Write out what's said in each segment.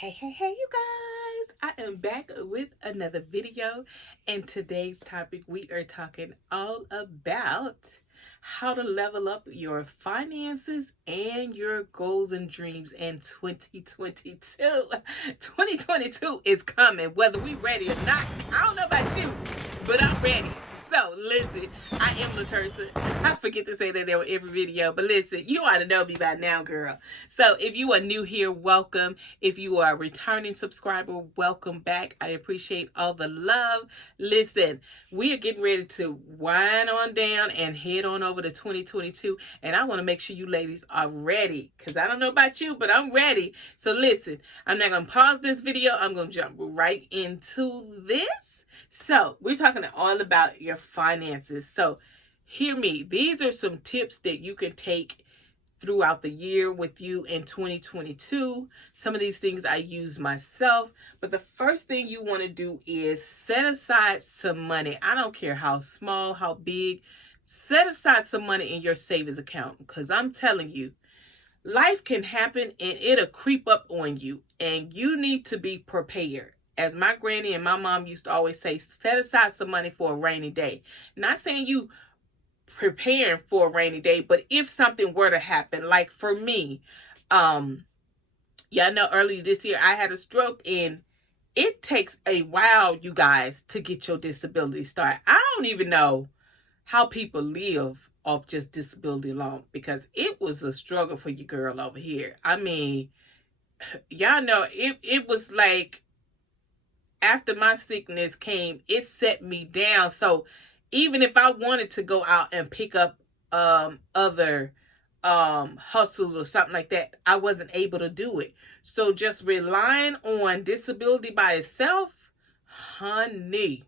Hey, you guys! I am back with another video, and today's topic we are talking all about how to level up your finances and your goals and dreams in 2022. 2022 is coming, whether we ready or not. I don't know about you, but I'm ready. So listen, I am LaTersa. I forget to say that on every video, but listen, you ought to know me by now, girl. So if you are new here, welcome. If you are a returning subscriber, welcome back. I appreciate all the love. Listen, we are getting ready to wind on down and head on over to 2022, and I want to make sure you ladies are ready, because I don't know about you, but I'm ready. So listen, I'm not going to pause this video. I'm going to jump right into this. So we're talking all about your finances. So hear me. These are some tips that you can take throughout the year with you in 2022. Some of these things I use myself. But the first thing you want to do is set aside some money. I don't care how small, how big. Set aside some money in your savings account. Because I'm telling you, life can happen and it'll creep up on you. And you need to be prepared. As my granny and my mom used to always say, set aside some money for a rainy day. Not saying you preparing for a rainy day, but if something were to happen, like for me, y'all know earlier this year I had a stroke, and it takes a while, you guys, to get your disability started. I don't even know how people live off just disability alone, because it was a struggle for you girl over here. I mean, y'all know it was like, after my sickness came, it set me down. So even if I wanted to go out and pick up other hustles or something like that, I wasn't able to do it. So just relying on disability by itself, honey,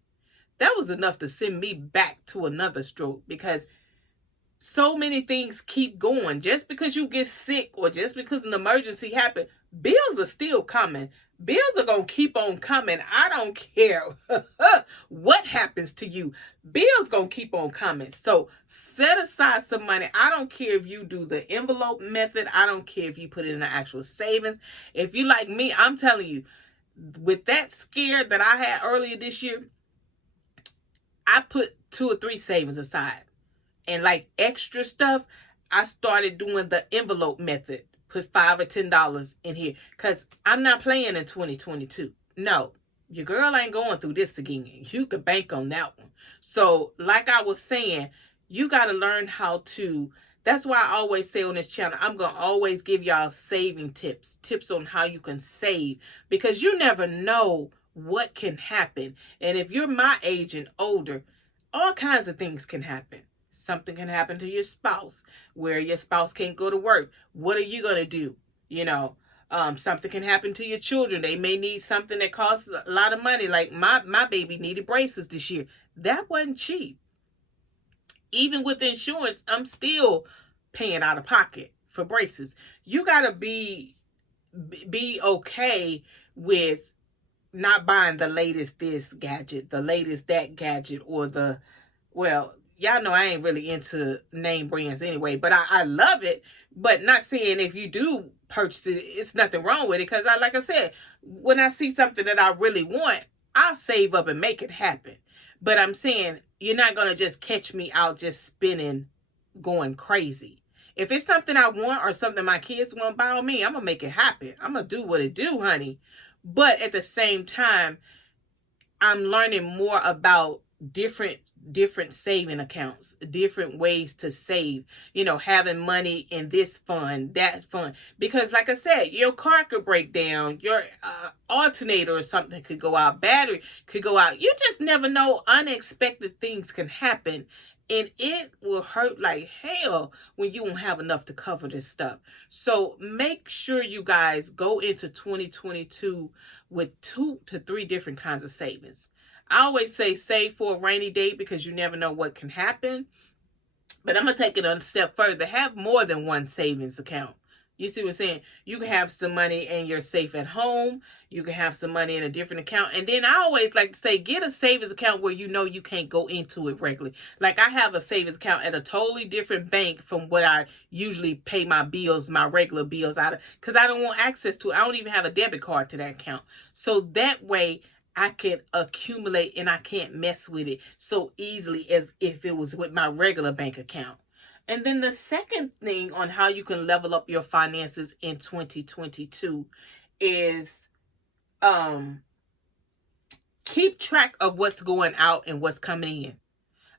that was enough to send me back to another stroke, because so many things keep going. Just because you get sick or just because an emergency happened, bills are still coming. Bills are going to keep on coming. I don't care what happens to you. Bills going to keep on coming. So set aside some money. I don't care if you do the envelope method. I don't care if you put it in the actual savings. If you like me, I'm telling you, with that scare that I had earlier this year, I put 2 or 3 savings aside. And like extra stuff, I started doing the envelope method. Put $5 or $10 in here, because I'm not playing in 2022. No, your girl ain't going through this again. You can bank on that one. So like I was saying, you got to learn how to. That's why I always say on this channel, I'm going to always give y'all saving tips on how you can save, because you never know what can happen. And if you're my age and older, all kinds of things can happen. Something can happen to your spouse where your spouse can't go to work. What are you going to do? You know, something can happen to your children. They may need something that costs a lot of money. Like my baby needed braces this year. That wasn't cheap. Even with insurance, I'm still paying out of pocket for braces. You got to be okay with not buying the latest this gadget, the latest that gadget, or y'all know I ain't really into name brands anyway, but I love it. But not saying if you do purchase it, it's nothing wrong with it. Because like I said, when I see something that I really want, I'll save up and make it happen. But I'm saying you're not going to just catch me out just spending, going crazy. If it's something I want or something my kids want, by all means, I'm going to make it happen. I'm going to do what it do, honey. But at the same time, I'm learning more about different saving accounts, different ways to save, you know, having money in this fund, that fund. Because like I said, your car could break down, your alternator or something could go out, battery could go out. You just never know. Unexpected things can happen, and it will hurt like hell when you won't have enough to cover this stuff. So make sure you guys go into 2022 with 2 to 3 different kinds of savings. I always say save for a rainy day, because you never know what can happen. But I'm going to take it a step further. Have more than one savings account. You see what I'm saying? You can have some money and you're safe at home. You can have some money in a different account. And then I always like to say, get a savings account where you know you can't go into it regularly. Like I have a savings account at a totally different bank from what I usually pay my bills, my regular bills out of, because I don't want access to it. I don't even have a debit card to that account. So that way I can accumulate and I can't mess with it so easily as if it was with my regular bank account. And then the second thing on how you can level up your finances in 2022 is keep track of what's going out and what's coming in.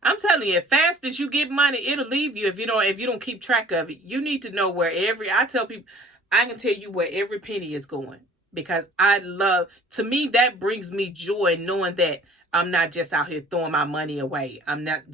I'm telling you, as fast as you get money, it'll leave you if you don't keep track of it. You need to know where I tell people, I can tell you where every penny is going, because to me, that brings me joy knowing that I'm not just out here throwing my money away. I'm not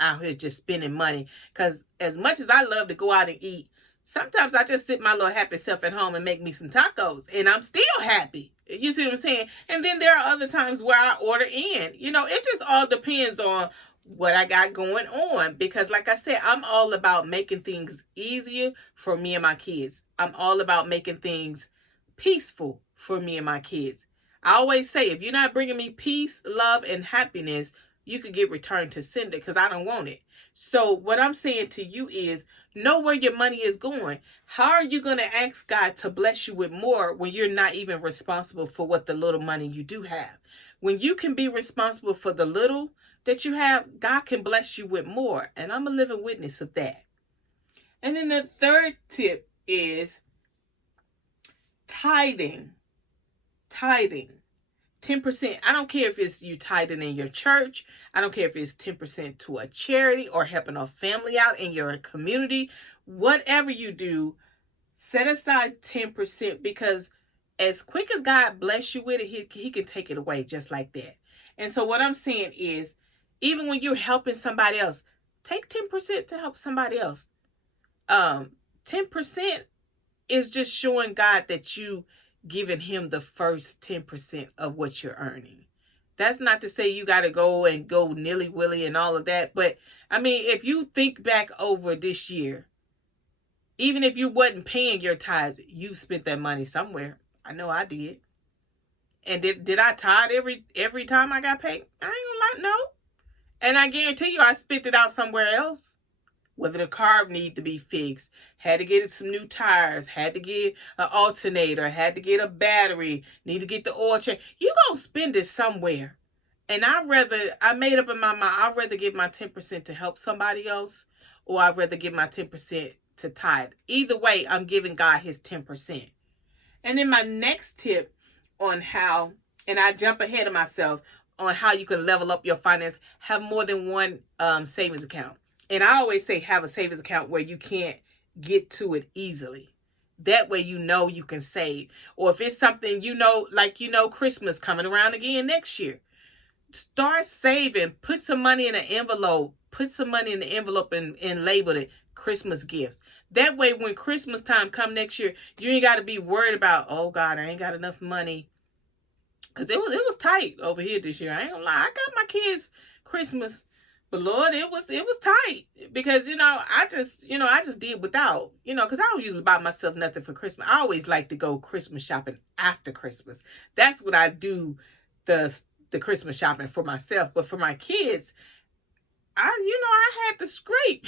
out here just spending money. Because as much as I love to go out and eat, sometimes I just sit my little happy self at home and make me some tacos, and I'm still happy. You see what I'm saying? And then there are other times where I order in. It just all depends on what I got going on. Because like I said, I'm all about making things easier for me and my kids. I'm all about making things peaceful for me and my kids. I always say, if you're not bringing me peace, love, and happiness, you could get returned to sender, because I don't want it. So what I'm saying to you is, know where your money is going. How are you going to ask God to bless you with more when you're not even responsible for what the little money you do have? When you can be responsible for the little that you have, God can bless you with more. And I'm a living witness of that. And then the third tip is tithing. 10%. I don't care if it's you tithing in your church. I don't care if it's 10% to a charity or helping a family out in your community. Whatever you do, set aside 10%, because as quick as God bless you with it, he can take it away just like that. And so what I'm saying is, even when you're helping somebody else, take 10% to help somebody else. 10% is just showing God that you giving him the first 10% of what you're earning. That's not to say you got to go nilly-willy and all of that. But I mean, if you think back over this year, even if you wasn't paying your tithes, you spent that money somewhere. I know I did. And did I tithe every time I got paid? I ain't gonna lie, no. And I guarantee you I spent it out somewhere else. Whether the car need to be fixed, had to get some new tires, had to get an alternator, had to get a battery, need to get the oil change. You gonna spend it somewhere. And I made up in my mind, I'd rather give my 10% to help somebody else, or I'd rather give my 10% to tithe. Either way, I'm giving God his 10%. And then my next tip on how, and I jump ahead of myself, on how you can level up your finance, have more than one savings account. And I always say, have a savings account where you can't get to it easily. That way you know you can save. Or if it's something Christmas coming around again next year, start saving. Put some money in an envelope. And label it Christmas gifts. That way when Christmas time come next year, you ain't got to be worried about, oh God, I ain't got enough money. Because it was tight over here this year. I ain't gonna lie. I got my kids Christmas. But Lord, it was tight, because, I just did without, because I don't usually buy myself nothing for Christmas. I always like to go Christmas shopping after Christmas. That's what I do, the Christmas shopping for myself. But for my kids, I had to scrape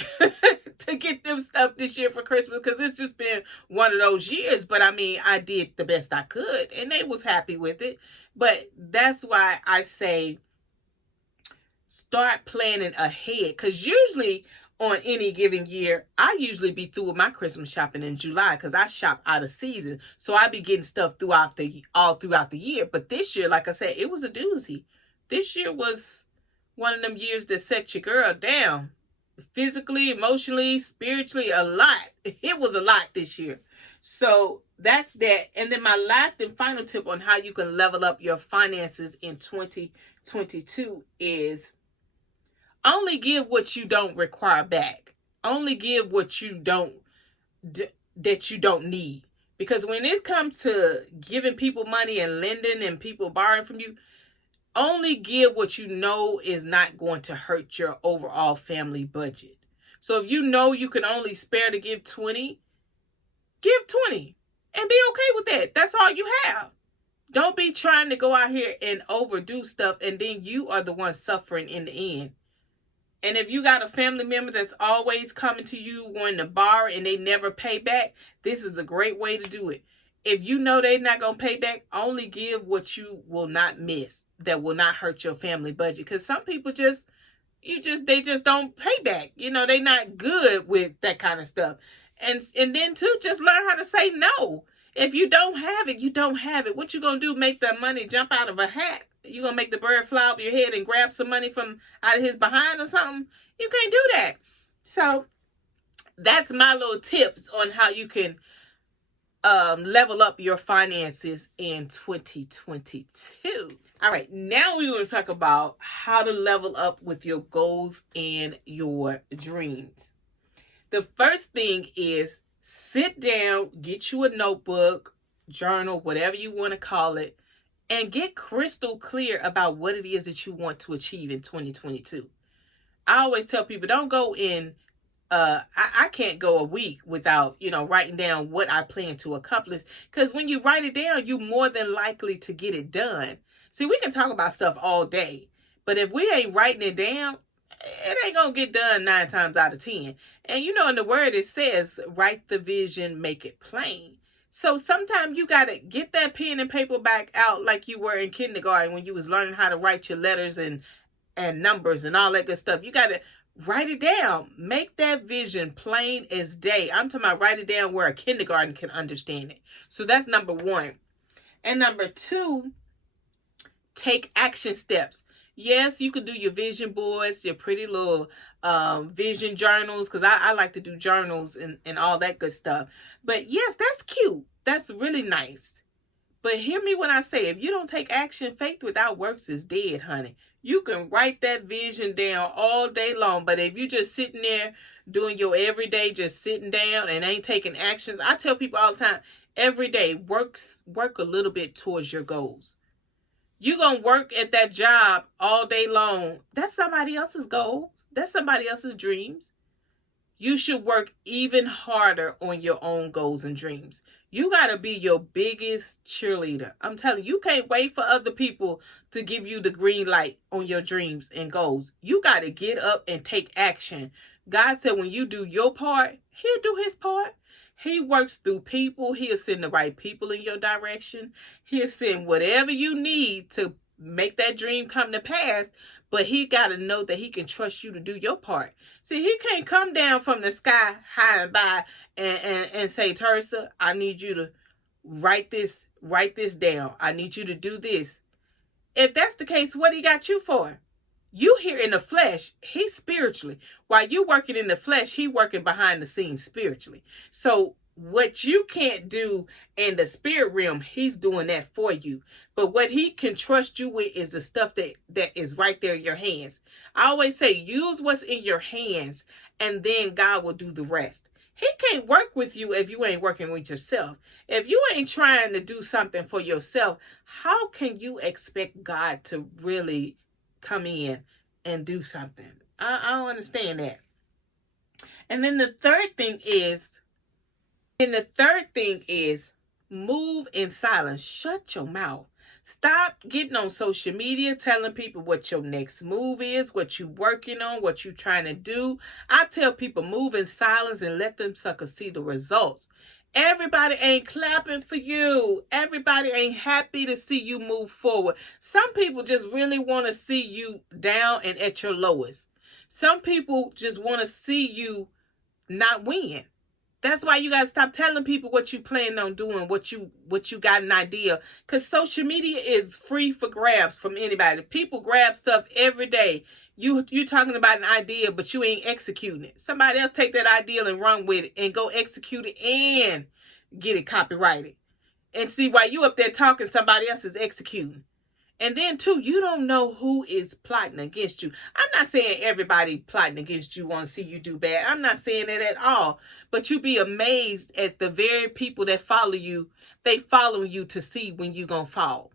to get them stuff this year for Christmas, because it's just been one of those years. But I mean, I did the best I could and they was happy with it. But that's why I say, start planning ahead, because usually on any given year, I usually be through with my Christmas shopping in July, because I shop out of season. So I be getting stuff all throughout the year. But this year, like I said, it was a doozy. This year was one of them years that set your girl down. Physically, emotionally, spiritually, a lot. It was a lot this year. So that's that. And then my last and final tip on how you can level up your finances in 2022 is, only give what you don't require back. Only give what you don't need. Because when it comes to giving people money and lending and people borrowing from you, only give what you know is not going to hurt your overall family budget. So if you know you can only spare to give 20, Give 20 and be okay with that. That's all you have. Don't be trying to go out here and overdo stuff, and then you are the one suffering in the end. And if you got a family member that's always coming to you wanting to borrow and they never pay back, this is a great way to do it. If you know they're not going to pay back, only give what you will not miss, that will not hurt your family budget. Because some people they just don't pay back. You know, they're not good with that kind of stuff. And then too, just learn how to say no. If you don't have it, you don't have it. What you going to do? Make that money jump out of a hat? You going to make the bird fly over your head and grab some money from out of his behind or something? You can't do that. So that's my little tips on how you can level up your finances in 2022. All right, now we're going to talk about how to level up with your goals and your dreams. The first thing is sit down, get you a notebook, journal, whatever you want to call it, and get crystal clear about what it is that you want to achieve in 2022. I always tell people, don't go in, I can't go a week without, writing down what I plan to accomplish. Because when you write it down, you're more than likely to get it done. See, we can talk about stuff all day, but if we ain't writing it down, it ain't going to get done 9 times out of 10. And in the word, it says, write the vision, make it plain. So sometimes you got to get that pen and paper back out like you were in kindergarten when you was learning how to write your letters and numbers and all that good stuff. You got to write it down. Make that vision plain as day. I'm talking about write it down where a kindergarten can understand it. So that's number 1. And number 2, take action steps. Yes, you could do your vision boards, your pretty little vision journals, because I like to do journals and all that good stuff. But yes, that's cute. That's really nice. But hear me when I say, if you don't take action, faith without works is dead, honey. You can write that vision down all day long, but if you just sitting there doing your everyday, just sitting down and ain't taking actions, I tell people all the time, every day work a little bit towards your goals. You're going to work at that job all day long. That's somebody else's goals. That's somebody else's dreams. You should work even harder on your own goals and dreams. You got to be your biggest cheerleader. I'm telling you, you can't wait for other people to give you the green light on your dreams and goals. You got to get up and take action. God said when you do your part, he'll do his part. He works through people. He'll send the right people in your direction. He'll send whatever you need to make that dream come to pass. But he got to know that he can trust you to do your part. See, he can't come down from the sky high and by and say, Tersa, I need you to write this down. I need you to do this. If that's the case, what he got you for? You here in the flesh, he's spiritually. While you working in the flesh, he working behind the scenes spiritually. So what you can't do in the spirit realm, he's doing that for you. But what he can trust you with is the stuff that is right there in your hands. I always say, use what's in your hands, and then God will do the rest. He can't work with you if you ain't working with yourself. If you ain't trying to do something for yourself, how can you expect God to really come in and do something? I don't understand that. And then the third thing is move in silence. Shut your mouth. Stop getting on social media telling people what your next move is, what you working on, what you trying to do. I tell people move in silence and let them suckers see the results. Everybody ain't clapping for you. Everybody ain't happy to see you move forward. Some people just really want to see you down and at your lowest. Some people just want to see you not win. That's why you got to stop telling people what you plan on doing, what you got an idea. Because social media is free for grabs from anybody. People grab stuff every day. You talking about an idea, but you ain't executing it. Somebody else take that idea and run with it and go execute it and get it copyrighted. And see, while you up there talking, somebody else is executing. And then, too, you don't know who is plotting against you. I'm not saying everybody plotting against you want to see you do bad. I'm not saying that at all. But you be amazed at the very people that follow you. They follow you to see when you going to fall.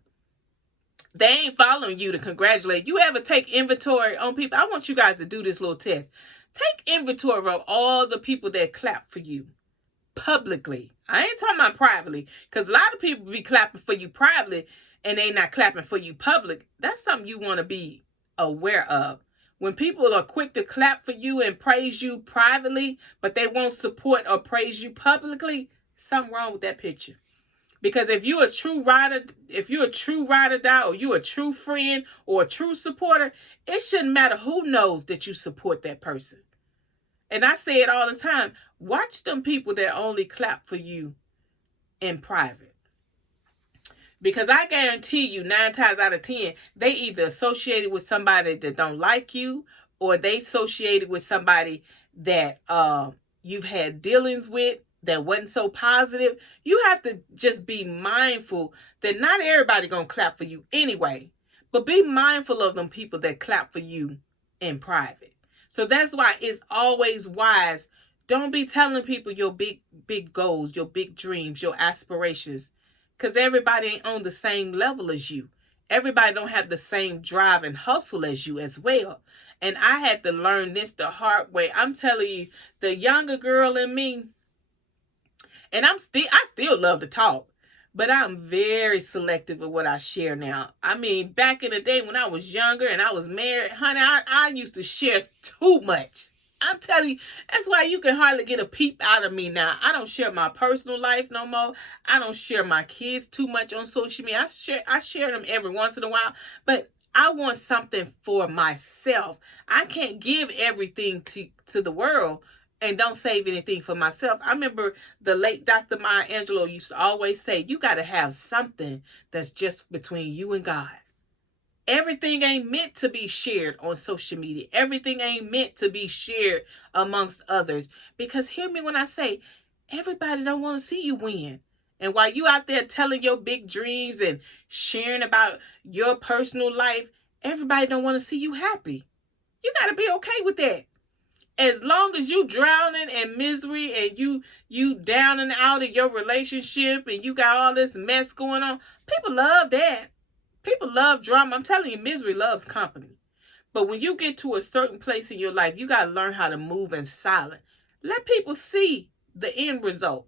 They ain't following you to congratulate. You ever take inventory on people? I want you guys to do this little test. Take inventory of all the people that clap for you. publicly. I ain't talking about privately, because a lot of people be clapping for you privately and they not clapping for you public. That's something you want to be aware of. When people are quick to clap for you and praise you privately, but they won't support or praise you publicly, something wrong with that picture. Because if you're a true ride or die, or you're a true friend or a true supporter, it shouldn't matter who knows that you support that person. And I say it all the time. Watch them people that only clap for you in private. Because I guarantee you 9 times out of 10, they either associated with somebody that don't like you, or they associated with somebody that you've had dealings with that wasn't so positive. You have to just be mindful that not everybody gonna clap for you anyway. But be mindful of them people that clap for you in private. So that's why it's always wise. Don't be telling people your big goals, your big dreams, your aspirations. Because everybody ain't on the same level as you. Everybody don't have the same drive and hustle as you as well. And I had to learn this the hard way. I'm telling you, the younger girl in me, and I still love to talk, but I'm very selective of what I share now. I mean, back in the day when I was younger and I was married, honey, I used to share too much. I'm telling you, that's why you can hardly get a peep out of me now. I don't share my personal life no more. I don't share my kids too much on social media. I share them every once in a while, but I want something for myself. I can't give everything to the world and don't save anything for myself. I remember the late Dr. Maya Angelou used to always say, you got to have something that's just between you and God. Everything ain't meant to be shared on social media. Everything ain't meant to be shared amongst others. Because hear me when I say, everybody don't want to see you win. And while you out there telling your big dreams and sharing about your personal life, everybody don't want to see you happy. You got to be okay with that. As long as you drowning in misery and you down and out in your relationship and you got all this mess going on, people love that. People love drama. I'm telling you, misery loves company. But when you get to a certain place in your life, you got to learn how to move in silence. Let people see the end result.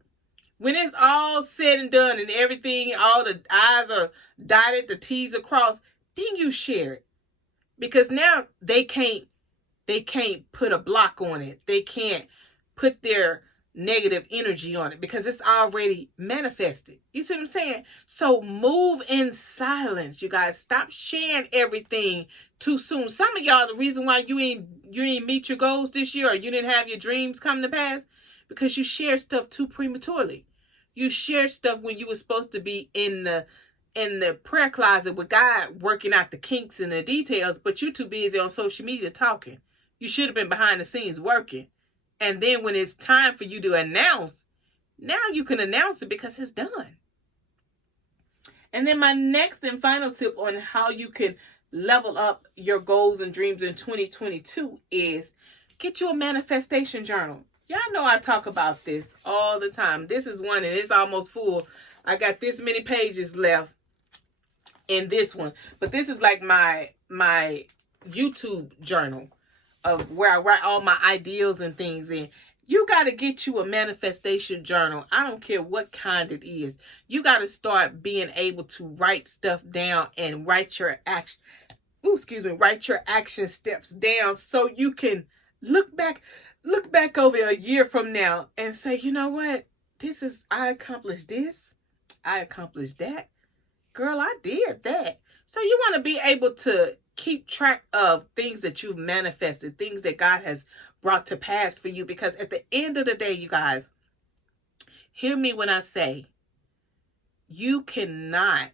When it's all said and done and everything, all the I's are dotted, the T's are crossed, then you share it. Because now they can't put a block on it. They can't put their negative energy on it because it's already manifested. You see what I'm saying? So move in silence, you guys. Stop sharing everything too soon. Some of y'all, the reason why you ain't meet your goals this year, or you didn't have your dreams come to pass, because you share stuff too prematurely. You share stuff when you were supposed to be in the prayer closet with God working out the kinks and the details, but you too busy on social media talking. You should have been behind the scenes working. And then when it's time for you to announce, now you can announce it because it's done. And then my next and final tip on how you can level up your goals and dreams in 2022 is get you a manifestation journal. Y'all know I talk about this all the time. This is one and it's almost full. I got this many pages left in this one. But this is like my YouTube journal of where I write all my ideals and things in. You got to get you a manifestation journal. I don't care what kind it is. You got to start being able to write stuff down and write your action. Write your action steps down so you can look back over a year from now and say, you know what? I accomplished this. I accomplished that. Girl, I did that. So you want to be able to keep track of things that you've manifested, things that God has brought to pass for you. Because at the end of the day, you guys, hear me when I say, you cannot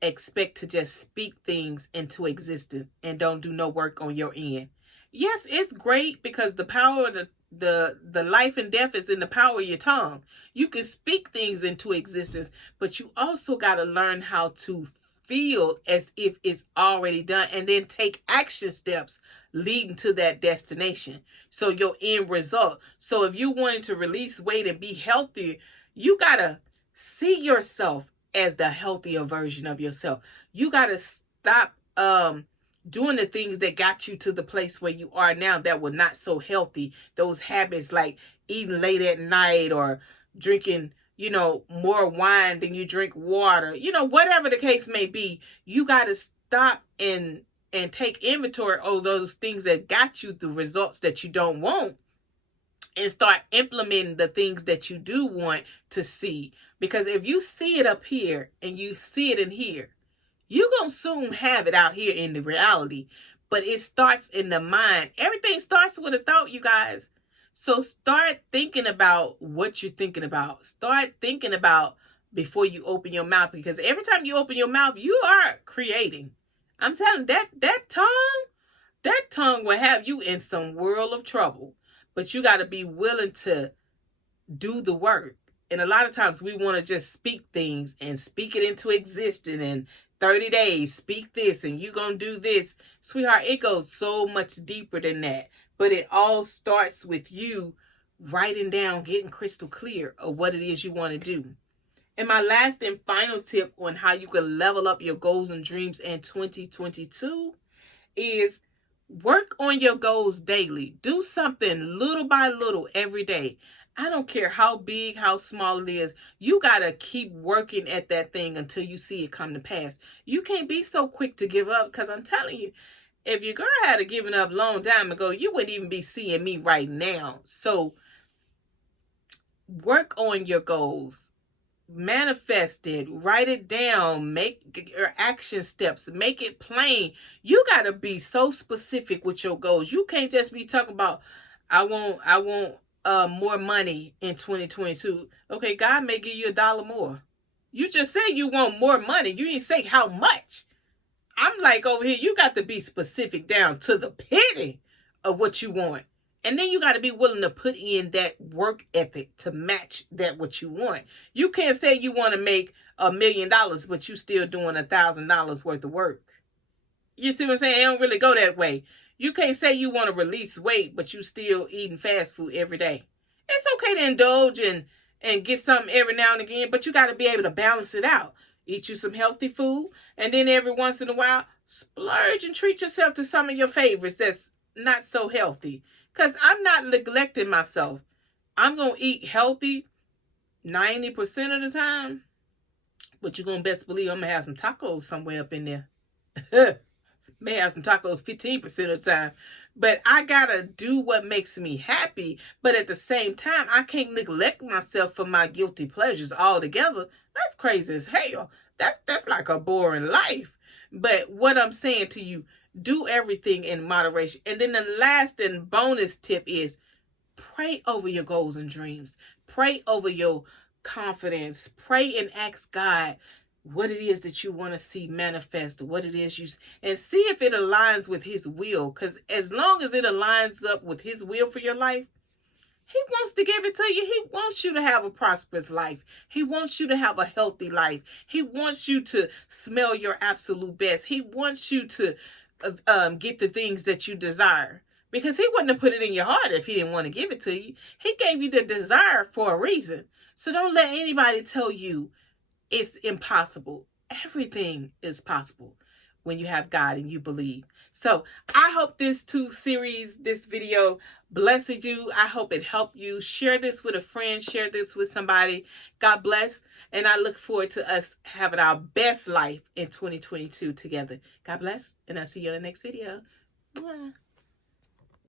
expect to just speak things into existence and don't do no work on your end. Yes, it's great because the power of the life and death is in the power of your tongue. You can speak things into existence, but you also got to learn how to feel as if it's already done and then take action steps leading to that destination. So your end result. So if you wanted to release weight and be healthier, you got to see yourself as the healthier version of yourself. You got to stop doing the things that got you to the place where you are now that were not so healthy. Those habits like eating late at night or drinking, more wine than you drink water, whatever the case may be, you got to stop and take inventory of those things that got you the results that you don't want, and start implementing the things that you do want to see. Because if you see it up here and you see it in here, you're going to soon have it out here in the reality. But it starts in the mind. Everything starts with a thought, you guys. So start thinking about what you're thinking about. Start thinking about before you open your mouth. Because every time you open your mouth, you are creating. I'm telling you, that tongue will have you in some world of trouble. But you got to be willing to do the work. And a lot of times we want to just speak things and speak it into existence. And 30 days, speak this, and you're going to do this. Sweetheart, it goes so much deeper than that. But it all starts with you writing down, getting crystal clear of what it is you want to do. And my last and final tip on how you can level up your goals and dreams in 2022 is work on your goals daily. Do something little by little every day. I don't care how big, how small it is. You got to keep working at that thing until you see it come to pass. You can't be so quick to give up, because I'm telling you, if your girl had given up a long time ago, you wouldn't even be seeing me right now. So work on your goals. Manifest it, write it down, make your action steps, make it plain. You got to be so specific with your goals. You can't just be talking about, I want more money in 2022. Okay, God may give you $1 more. You just say you want more money. You didn't say how much. I'm like over here, you got to be specific down to the penny of what you want. And then you got to be willing to put in that work ethic to match that what you want. You can't say you want to make $1 million, but you still doing $1,000 worth of work. You see what I'm saying? It don't really go that way. You can't say you want to release weight, but you still eating fast food every day. It's okay to indulge and get something every now and again, but you got to be able to balance it out. Eat you some healthy food, and then every once in a while, splurge and treat yourself to some of your favorites that's not so healthy. Because I'm not neglecting myself. I'm going to eat healthy 90% of the time. But you're going to best believe I'm going to have some tacos somewhere up in there. May have some tacos 15% of the time. But I got to do what makes me happy. But at the same time, I can't neglect myself for my guilty pleasures altogether. That's crazy as hell. That's like a boring life. But what I'm saying to you, do everything in moderation. And then the last and bonus tip is pray over your goals and dreams. Pray over your confidence. Pray and ask God what it is that you want to see manifest, what it is you, and see if it aligns with his will. Because as long as it aligns up with his will for your life, he wants to give it to you. He wants you to have a prosperous life. He wants you to have a healthy life. He wants you to smell your absolute best. He wants you to get the things that you desire, because he wouldn't have put it in your heart if he didn't want to give it to you. He gave you the desire for a reason. So don't let anybody tell you it's impossible. Everything is possible when you have God and you believe. So I hope this this video blessed you. I hope it helped you. Share this with a friend. Share this with somebody. God bless. And I look forward to us having our best life in 2022 together. God bless. And I'll see you in the next video. Mwah.